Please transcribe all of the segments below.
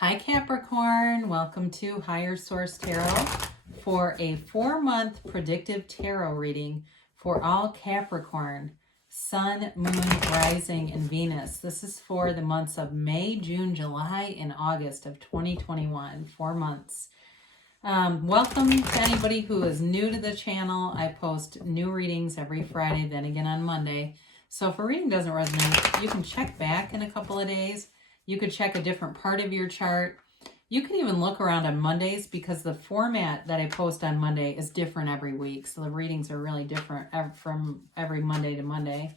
Hi Capricorn, welcome to Higher Source Tarot for a 4-month predictive tarot reading for all Capricorn, Sun, Moon, Rising, and Venus. This is for the months of May, June, July, and August of 2021, 4 months. Welcome to anybody who is new to the channel. I post new readings every Friday, then again on Monday. So if a reading doesn't resonate, you can check back in a couple of days. You could check a different part of your chart. You can even look around on Mondays because the format that I post on Monday is different every week. So the readings are really different from every Monday to Monday.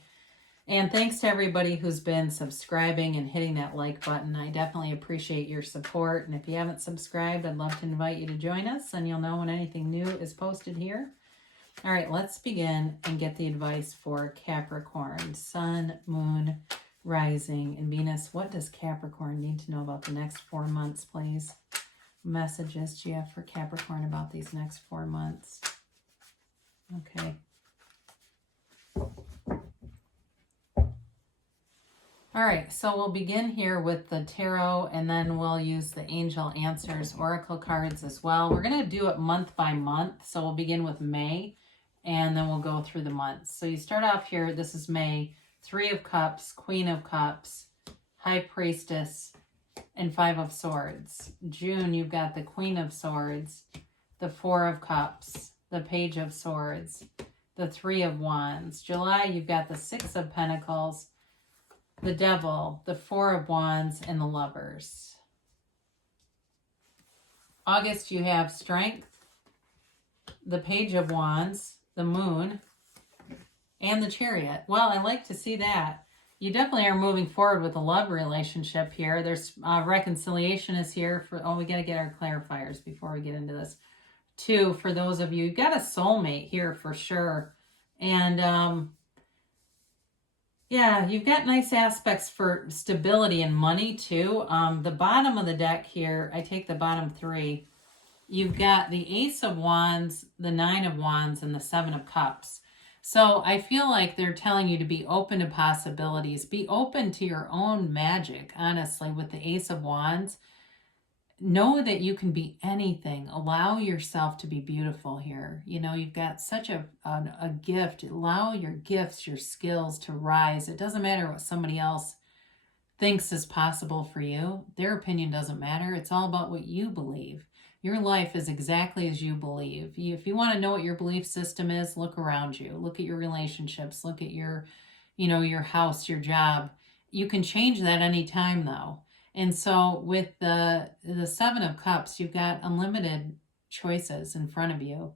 And thanks to everybody who's been subscribing and hitting that like button. I definitely appreciate your support. And if you haven't subscribed, I'd love to invite you to join us and you'll know when anything new is posted here. All right, let's begin and get the advice for Capricorn, Sun, Moon, Rising, and Venus. What does Capricorn need to know about the next 4 months, please? Messages do you have for Capricorn about these next 4 months? Okay. All right, so we'll begin here with the tarot, and then we'll use the Angel Answers Oracle cards as well. We're going to do it month by month, so we'll begin with May, and then we'll go through the months. So you start off here, this is May, 3 of Cups, Queen of Cups, High Priestess, and 5 of Swords. June, you've got the Queen of Swords, the 4 of Cups, the Page of Swords, the 3 of Wands. July, you've got the 6 of Pentacles, the Devil, the 4 of Wands, and the Lovers. August, you have Strength, the Page of Wands, the Moon, and the Chariot. Well, I like to see that. You definitely are moving forward with a love relationship here. There's reconciliation is here. We got to get our clarifiers before we get into this. 2, for those of you, you've got a soulmate here for sure. And yeah, you've got nice aspects for stability and money too. The bottom of the deck here, I take the bottom 3. You've got the Ace of Wands, the 9 of Wands, and the 7 of Cups. So I feel like they're telling you to be open to possibilities. Be open to your own magic, honestly, with the Ace of Wands. Know that you can be anything. Allow yourself to be beautiful here. You know, you've got such a gift. Allow your gifts, your skills to rise. It doesn't matter what somebody else thinks is possible for you. Their opinion doesn't matter. It's all about what you believe. Your life is exactly as you believe. If you want to know what your belief system is, look around you. Look at your relationships. Look at your, your house, your job. You can change that anytime though. And so with the 7 of Cups, you've got unlimited choices in front of you.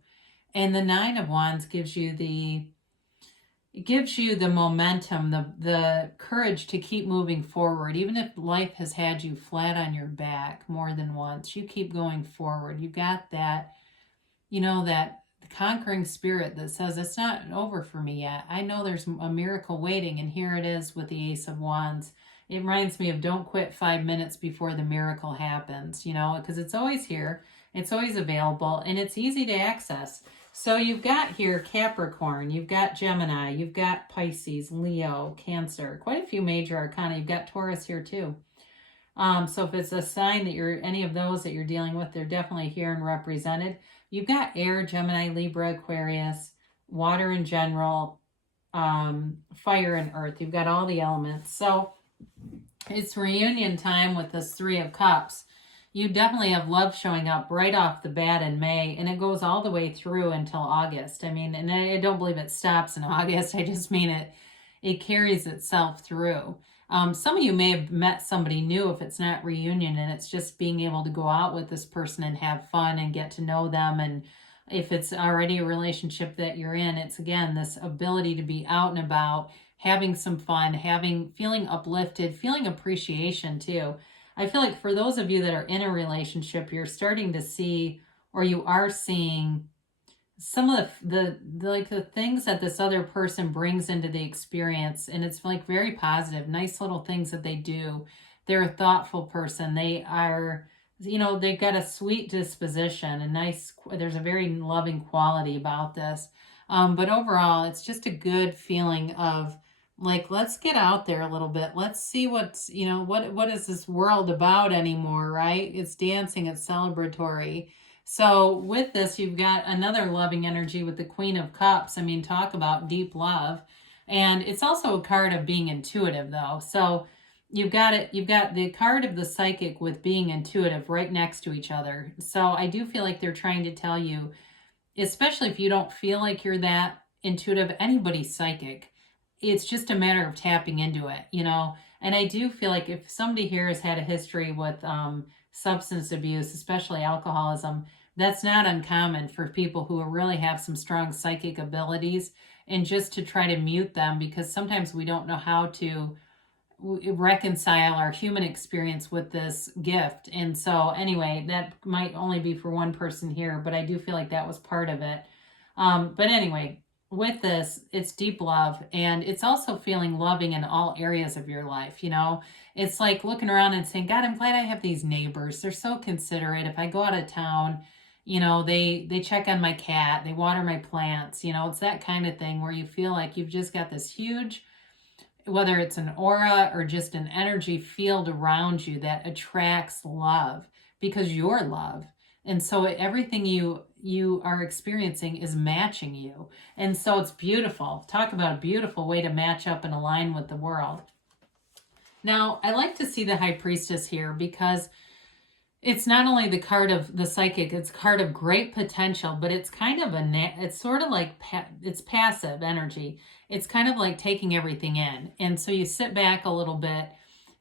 And the 9 of Wands gives you the momentum, the courage to keep moving forward. Even if life has had you flat on your back more than once, you keep going forward. You've got that, that conquering spirit that says, it's not over for me yet. I know there's a miracle waiting, and here it is with the Ace of Wands. It reminds me of don't quit 5 minutes before the miracle happens, because it's always here. It's always available, and it's easy to access. So you've got here Capricorn, you've got Gemini, you've got Pisces, Leo, Cancer, quite a few major arcana. You've got Taurus here too. So if it's a sign that any of those that you're dealing with, they're definitely here and represented. You've got air, Gemini, Libra, Aquarius, water in general, fire and earth. You've got all the elements. So it's reunion time with this 3 of Cups. You definitely have love showing up right off the bat in May, and it goes all the way through until August. I mean, and I don't believe it stops in August. I just mean it carries itself through. Some of you may have met somebody new if it's not reunion, and it's just being able to go out with this person and have fun and get to know them. And if it's already a relationship that you're in, it's again this ability to be out and about, having some fun, feeling uplifted, feeling appreciation too. I feel like for those of you that are in a relationship, you're starting to see, or you are seeing some of the things that this other person brings into the experience. And it's like very positive, nice little things that they do. They're a thoughtful person. They are, they've got a sweet disposition, there's a very loving quality about this. But overall, it's just a good feeling of Like, let's get out there a little bit. Let's see what's, what is this world about anymore, right? It's dancing, it's celebratory. So with this, you've got another loving energy with the Queen of Cups. I mean, talk about deep love. And it's also a card of being intuitive, though. So you've got the card of the psychic with being intuitive right next to each other. So I do feel like they're trying to tell you, especially if you don't feel like you're that intuitive, anybody's psychic. It's just a matter of tapping into it, And I do feel like if somebody here has had a history with substance abuse, especially alcoholism, that's not uncommon for people who really have some strong psychic abilities, and just to try to mute them, because sometimes we don't know how to reconcile our human experience with this gift. And so anyway, that might only be for one person here, but I do feel like that was part of it. But anyway, with this, it's deep love, and it's also feeling loving in all areas of your life. It's like looking around and saying, God, I'm glad I have these neighbors. They're so considerate. If I go out of town, they check on my cat, they water my plants. It's that kind of thing where you feel like you've just got this huge, whether it's an aura or just an energy field around you that attracts love, because you're love. And so everything you are experiencing is matching you. And so it's beautiful. Talk about a beautiful way to match up and align with the world. Now, I like to see the High Priestess here because it's not only the card of the psychic, it's a card of great potential, but it's kind of it's sort of like, it's passive energy. It's kind of like taking everything in. And so you sit back a little bit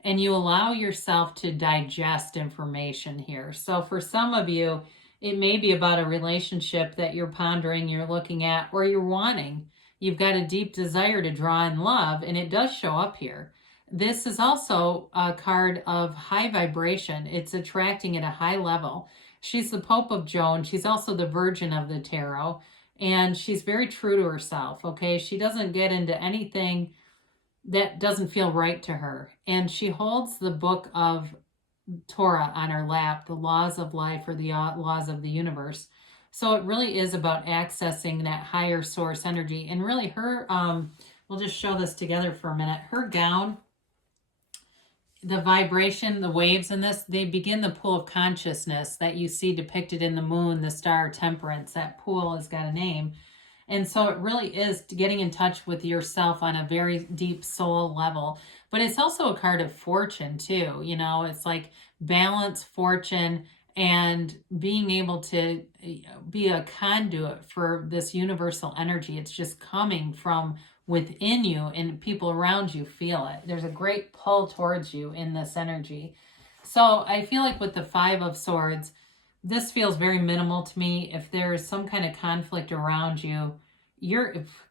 and you allow yourself to digest information here. So for some of you, it may be about a relationship that you're pondering, you're looking at, or you're wanting. You've got a deep desire to draw in love, and it does show up here. This is also a card of high vibration. It's attracting at a high level. She's the Pope of Joan. She's also the Virgin of the Tarot, and she's very true to herself, okay? She doesn't get into anything that doesn't feel right to her. And she holds the book of Torah on her lap, the laws of life or the laws of the universe. So it really is about accessing that higher source energy. And really her, we'll just show this together for a minute. Her gown, the vibration, the waves in this, they begin the pool of consciousness that you see depicted in the moon, the star Temperance. That pool has got a name. And so it really is getting in touch with yourself on a very deep soul level. But it's also a card of fortune too. It's like balance, fortune, and being able to be a conduit for this universal energy. It's just coming from within you, and people around you feel it. There's a great pull towards you in this energy. So I feel like with the Five of Swords, this feels very minimal to me. If there's some kind of conflict around you,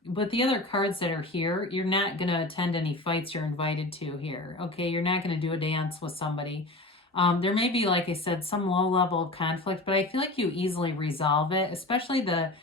with the other cards that are here, you're not going to attend any fights you're invited to here. Okay, you're not going to do a dance with somebody. There may be, like I said, some low level of conflict, but I feel like you easily resolve it, especially the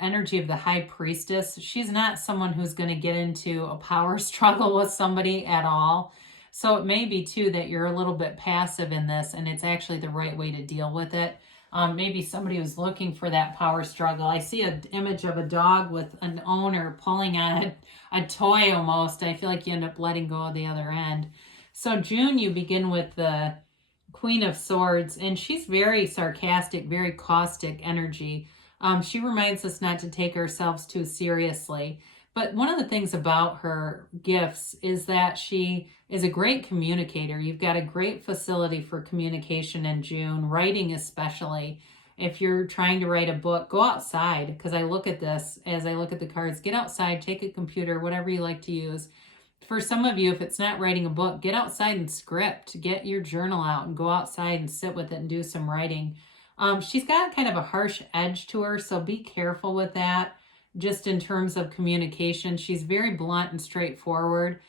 energy of the High Priestess. She's not someone who's going to get into a power struggle with somebody at all. So it may be too that you're a little bit passive in this, and it's actually the right way to deal with it. Maybe somebody who's looking for that power struggle. I see an image of a dog with an owner pulling on a toy almost. I feel like you end up letting go of the other end. So June, you begin with the Queen of Swords, and she's very sarcastic, very caustic energy. She reminds us not to take ourselves too seriously. But one of the things about her gifts is that she is a great communicator. You've got a great facility for communication in June, writing especially. If you're trying to write a book, go outside, because I look at this as I look at the cards. Get outside, take a computer, whatever you like to use. For some of you, if it's not writing a book, get outside and script. Get your journal out and go outside and sit with it and do some writing. She's got kind of a harsh edge to her, so be careful with that. Just in terms of communication, she's very blunt and straightforward.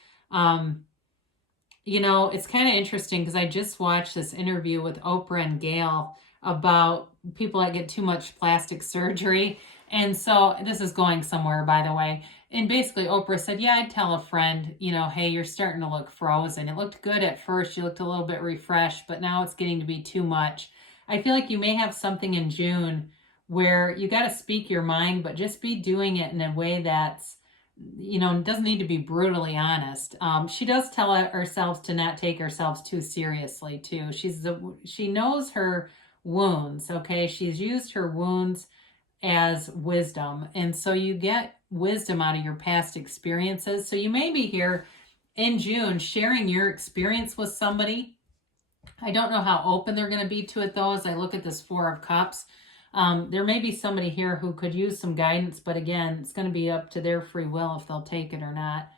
It's kind of interesting because I just watched this interview with Oprah and Gail about people that get too much plastic surgery. And so this is going somewhere, by the way. And basically Oprah said, yeah, I'd tell a friend, hey, you're starting to look frozen. It looked good at first. You looked a little bit refreshed, but now it's getting to be too much. I feel like you may have something in June where you got to speak your mind, but just be doing it in a way that's doesn't need to be brutally honest. She does tell ourselves to not take ourselves too seriously too. She knows her wounds. Okay, she's used her wounds as wisdom, and so you get wisdom out of your past experiences. So you may be here in June sharing your experience with somebody. I don't know how open they're going to be to it though. As I look at this Four of Cups, there may be somebody here who could use some guidance, but again, it's going to be up to their free will if they'll take it or not.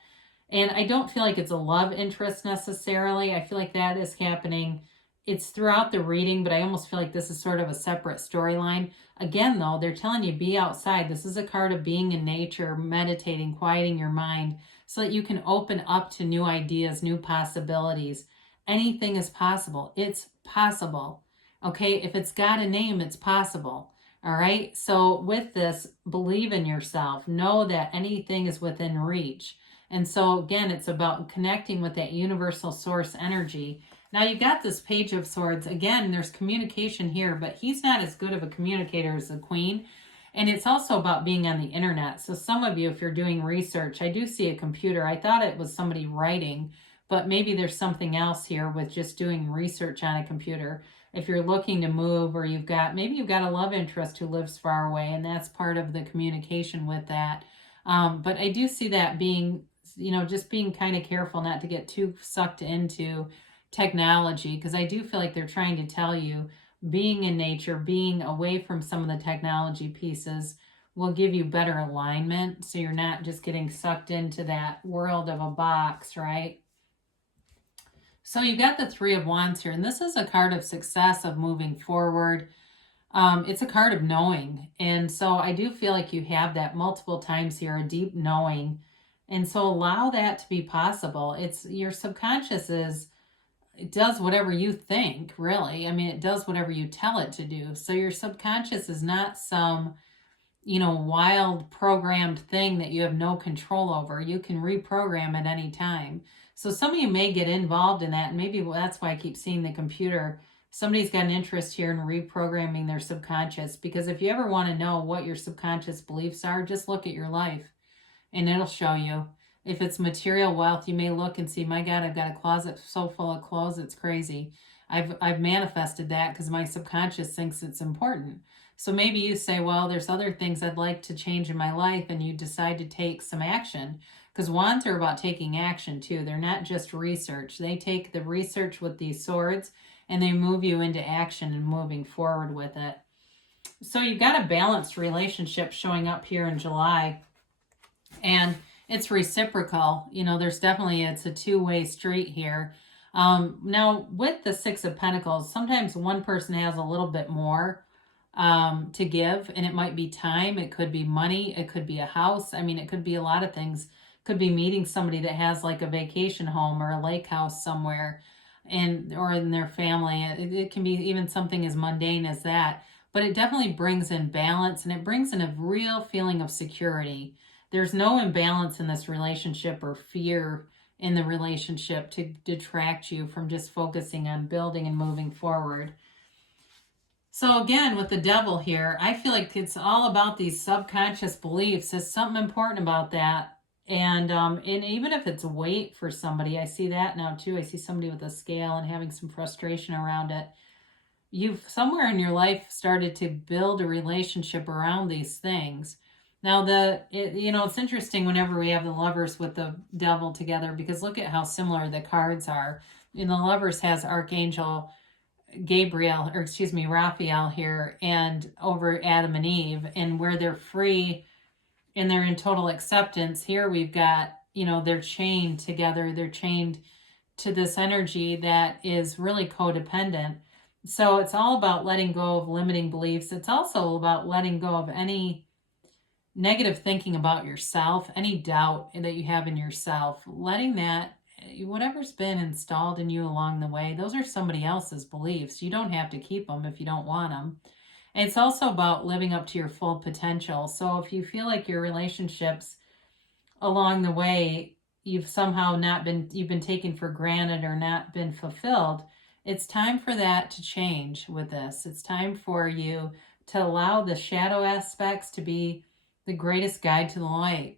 And I don't feel like it's a love interest necessarily. I feel like that is happening. It's throughout the reading, but I almost feel like this is sort of a separate storyline. Again, though, they're telling you be outside. This is a card of being in nature, meditating, quieting your mind so that you can open up to new ideas, new possibilities. Anything is possible. It's possible. Okay, if it's got a name, it's possible. All right, so with this, believe in yourself. Know that anything is within reach. And so again, it's about connecting with that universal source energy. Now you got this Page of Swords. Again, there's communication here, but he's not as good of a communicator as the Queen. And it's also about being on the internet. So some of you, if you're doing research, I do see a computer. I thought it was somebody writing, but maybe there's something else here with just doing research on a computer. If you're looking to move, or maybe you've got a love interest who lives far away, and that's part of the communication with that. But I do see that being, just being kind of careful not to get too sucked into technology, because I do feel like they're trying to tell you being in nature, being away from some of the technology pieces will give you better alignment. So you're not just getting sucked into that world of a box, right? So you've got the Three of Wands here, and this is a card of success, of moving forward. It's a card of knowing. And so I do feel like you have that multiple times here, a deep knowing. And so allow that to be possible. It's your subconscious it does whatever you think, really. I mean, it does whatever you tell it to do. So your subconscious is not some, wild programmed thing that you have no control over. You can reprogram at any time. So some of you may get involved in that, and maybe that's why I keep seeing the computer. Somebody's got an interest here in reprogramming their subconscious, because if you ever want to know what your subconscious beliefs are, just look at your life and it'll show you. If it's material wealth, you may look and see, my God, I've got a closet so full of clothes, it's crazy. I've manifested that because my subconscious thinks it's important. So maybe you say, well, there's other things I'd like to change in my life, and you decide to take some action. Because wands are about taking action too. They're not just research. They take the research with these swords and they move you into action and moving forward with it. So you've got a balanced relationship showing up here in July. And it's reciprocal. There's definitely, it's a two-way street here. Now, with the Six of Pentacles, sometimes one person has a little bit more to give, and it might be time, it could be money, it could be a house. I mean, it could be a lot of things. It could be meeting somebody that has like a vacation home or a lake house somewhere, or in their family. It can be even something as mundane as that, but it definitely brings in balance, and it brings in a real feeling of security. There's no imbalance in this relationship or fear in the relationship to detract you from just focusing on building and moving forward. So again, with the Devil here, I feel like it's all about these subconscious beliefs. There's something important about that. And even if it's weight for somebody, I see that now too. I see somebody with a scale and having some frustration around it. You've somewhere in your life started to build a relationship around these things. Now, it's interesting whenever we have the Lovers with the Devil together, because look at how similar the cards are. The Lovers has Archangel Raphael here, and over Adam and Eve, and where they're free and they're in total acceptance. Here we've got, they're chained together. They're chained to this energy that is really codependent. So it's all about letting go of limiting beliefs. It's also about letting go of any negative thinking about yourself, any doubt that you have in yourself, letting that, whatever's been installed in you along the way, those are somebody else's beliefs. You don't have to keep them if you don't want them. And it's also about living up to your full potential. So if you feel like your relationships along the way, you've been taken for granted or not been fulfilled, it's time for that to change with this. It's time for you to allow the shadow aspects to be the greatest guide to the light.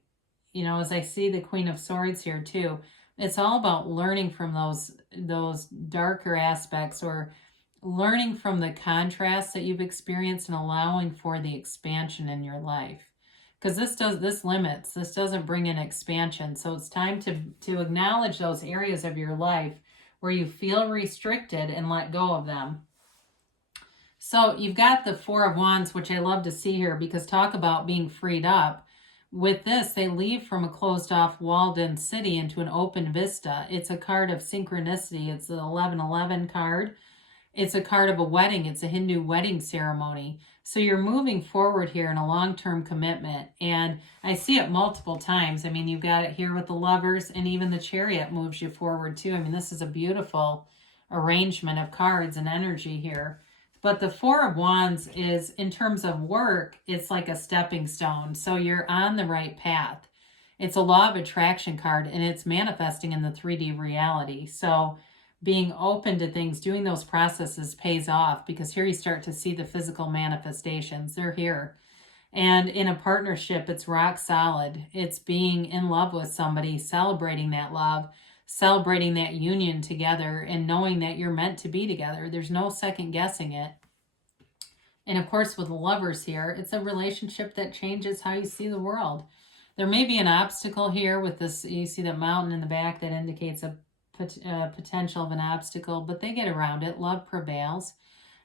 you know, as I see the Queen of Swords here too, it's all about learning from those darker aspects, or learning from the contrast that you've experienced and allowing for the expansion in your life. Because this limits, this doesn't bring in expansion. So it's time to acknowledge those areas of your life where you feel restricted and let go of them. So you've got the Four of Wands, which I love to see here, because talk about being freed up. With this, they leave from a closed-off, walled-in city into an open vista. It's a card of synchronicity. It's the 1111 card. It's a card of a wedding. It's a Hindu wedding ceremony. So you're moving forward here in a long-term commitment. And I see it multiple times. I mean, you've got it here with the Lovers, and even the Chariot moves you forward too. I mean, this is a beautiful arrangement of cards and energy here. But the Four of Wands is, in terms of work, it's like a stepping stone. So you're on the right path. It's a law of attraction card, and it's manifesting in the 3D reality. So being open to things, doing those processes pays off, because here you start to see the physical manifestations. They're here. And in a partnership, it's rock solid. It's being in love with somebody, celebrating that love, celebrating that union together, and knowing that you're meant to be together. There's no second guessing it. And of course, with the Lovers here, it's a relationship that changes how you see the world. There may be an obstacle here with this. You see that mountain in the back that indicates a potential of an obstacle, but they get around it. Love prevails.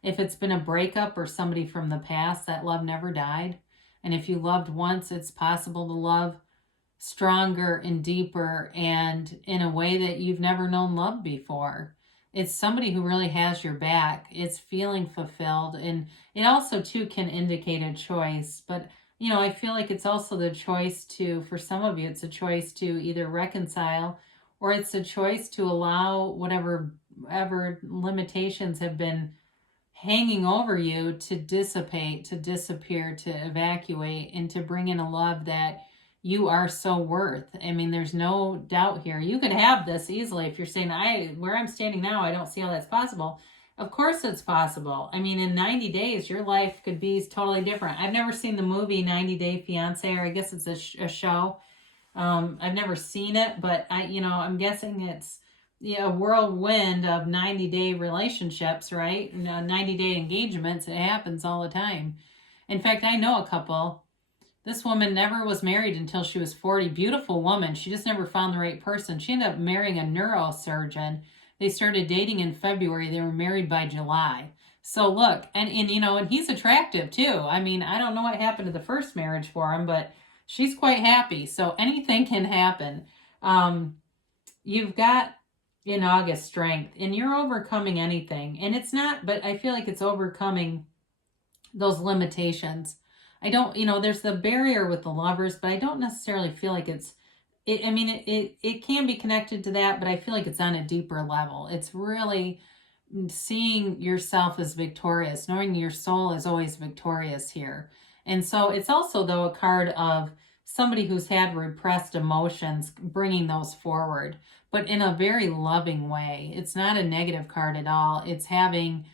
If it's been a breakup or somebody from the past, that love never died. And if you loved once, it's possible to love stronger and deeper and in a way that you've never known love before. It's somebody who really has your back. It's feeling fulfilled. And it also too can indicate a choice. But, you know, I feel like it's also the choice to, for some of you, it's a choice to either reconcile, or it's a choice to allow whatever limitations have been hanging over you to dissipate, to disappear, to evacuate, and to bring in a love that you are so worth. I mean, there's no doubt here. You could have this easily if you're saying, where I'm standing now, I don't see how that's possible. Of course it's possible. I mean, in 90 days, your life could be totally different. I've never seen the movie 90 Day Fiancé, or I guess it's a show. I've never seen it, but I'm guessing it's a whirlwind of 90-day relationships, right? 90-day engagements. It happens all the time. In fact, I know a couple. This woman never was married until she was 40. Beautiful woman. She just never found the right person. She ended up marrying a neurosurgeon. They started dating in February. They were married by July. So look, and he's attractive too. I mean, I don't know what happened to the first marriage for him, but she's quite happy. So anything can happen. You've got in August strength, and you're overcoming anything. And it's not, but I feel like it's overcoming those limitations. I don't, there's the barrier with the Lovers, but I don't necessarily feel like it can be connected to that, but I feel like it's on a deeper level. It's really seeing yourself as victorious, knowing your soul is always victorious here. And so it's also, though, a card of somebody who's had repressed emotions, bringing those forward, but in a very loving way. It's not a negative card at all. It's having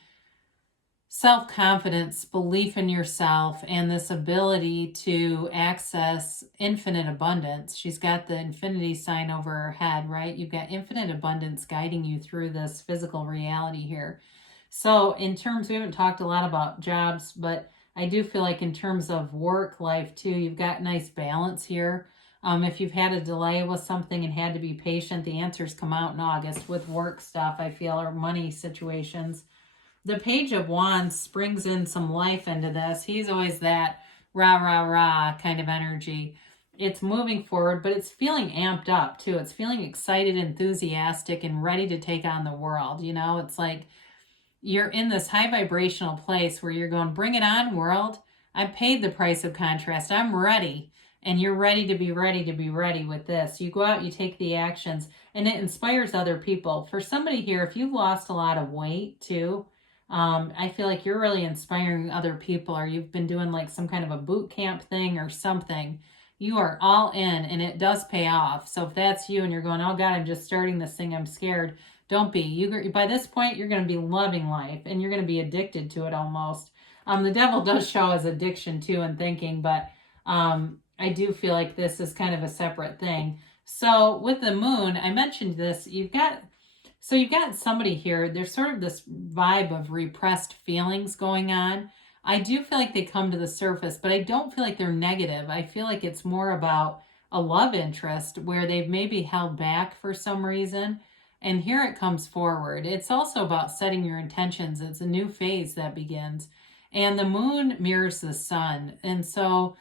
self-confidence, belief in yourself, and this ability to access infinite abundance. She's got the infinity sign over her head, right? You've got infinite abundance guiding you through this physical reality here. So in terms, we haven't talked a lot about jobs, but I do feel like in terms of work life too, you've got nice balance here. If you've had a delay with something and had to be patient, the answers come out in August with work stuff, I feel, or money situations. The Page of Wands springs in some life into this. He's always that rah, rah, rah kind of energy. It's moving forward, but it's feeling amped up too. It's feeling excited, enthusiastic, and ready to take on the world. It's like you're in this high vibrational place where you're going, bring it on, world. I paid the price of contrast. I'm ready. And you're ready to be ready with this. You go out, you take the actions, and it inspires other people. For somebody here, if you've lost a lot of weight too, I feel like you're really inspiring other people, or you've been doing like some kind of a boot camp thing or something. You are all in, and it does pay off. So if that's you and you're going, oh God, I'm just starting this thing, I'm scared. Don't be. By this point, you're going to be loving life, and you're going to be addicted to it almost. The devil does show as addiction too and thinking, but I do feel like this is kind of a separate thing. So with the moon, I mentioned this, you've got somebody here, there's sort of this vibe of repressed feelings going on. I do feel like they come to the surface, but I don't feel like they're negative. I feel like it's more about a love interest where they've maybe held back for some reason. And here it comes forward. It's also about setting your intentions. It's a new phase that begins. And the moon mirrors the sun. And so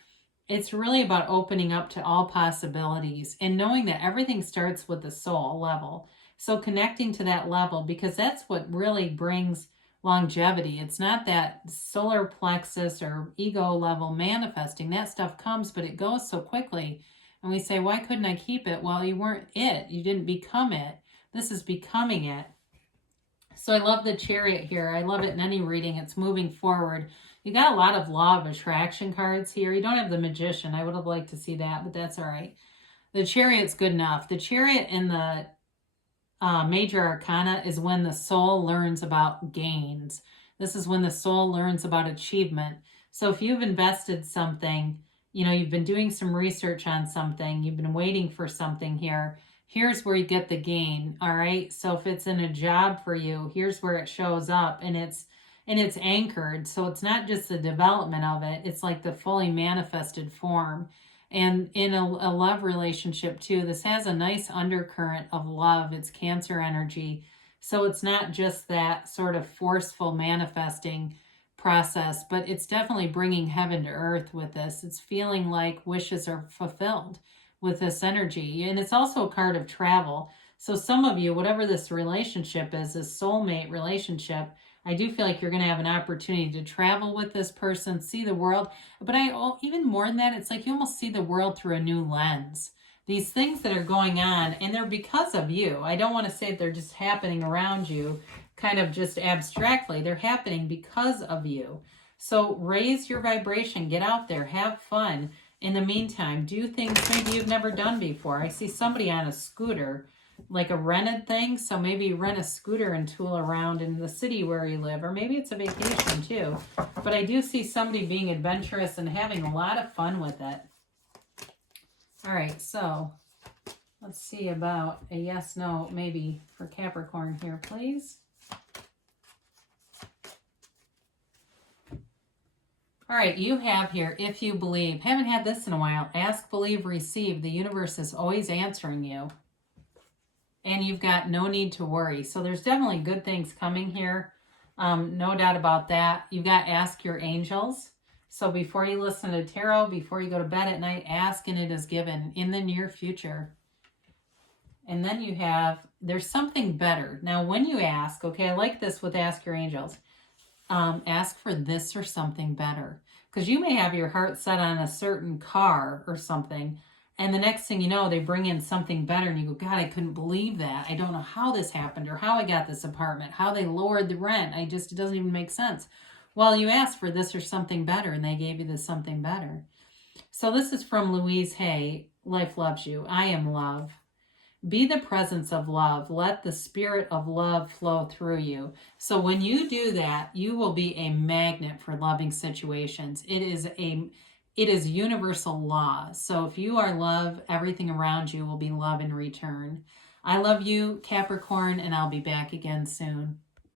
it's really about opening up to all possibilities and knowing that everything starts with the soul level. So connecting to that level, because that's what really brings longevity. It's not that solar plexus or ego level manifesting. That stuff comes, but it goes so quickly. And we say, why couldn't I keep it? Well, you weren't it. You didn't become it. This is becoming it. So I love the Chariot here. I love it in any reading. It's moving forward. You got a lot of law of attraction cards here. You don't have the Magician. I would have liked to see that, but that's all right. The Chariot's good enough. The Chariot in the Major Arcana is when the soul learns about gains. This is when the soul learns about achievement. So if you've invested something, you know, you've been doing some research on something, you've been waiting for something here, here's where you get the gain, all right? So if it's in a job for you, here's where it shows up, and it's anchored. So it's not just the development of it, it's like the fully manifested form. And in a love relationship too, this has a nice undercurrent of love. It's Cancer energy. So it's not just that sort of forceful manifesting process, but it's definitely bringing heaven to earth with this. It's feeling like wishes are fulfilled with this energy. And it's also a card of travel. So some of you, whatever this relationship is, this soulmate relationship, I do feel like you're going to have an opportunity to travel with this person, see the world. But even more than that, it's like you almost see the world through a new lens. These things that are going on, and they're because of you. I don't want to say that they're just happening around you, kind of just abstractly. They're happening because of you. So raise your vibration, get out there, have fun. In the meantime, do things maybe you've never done before. I see somebody on a scooter, like a rented thing. So maybe you rent a scooter and tool around in the city where you live, or maybe it's a vacation too. But I do see somebody being adventurous and having a lot of fun with it. All right, so let's see about a yes, no, maybe for Capricorn here, please. All right, you have here, if you believe. Haven't had this in a while. Ask, believe, receive. The universe is always answering you. And you've got no need to worry. So there's definitely good things coming here. No doubt about that. You've got ask your angels. So before you listen to tarot, before you go to bed at night, ask and it is given in the near future. And then you have, there's something better. Now when you ask, okay, I like this with ask your angels. Ask for this or something better. Because you may have your heart set on a certain car or something, and the next thing you know, they bring in something better, and you go, God, I couldn't believe that. I don't know how this happened or how I got this apartment, how they lowered the rent. It doesn't even make sense. Well, you asked for this or something better, and they gave you this something better. So this is from Louise Hay, Life Loves You. I am love. Be the presence of love. Let the spirit of love flow through you. So when you do that, you will be a magnet for loving situations. It is universal law. So if you are love, everything around you will be love in return. I love you, Capricorn, and I'll be back again soon.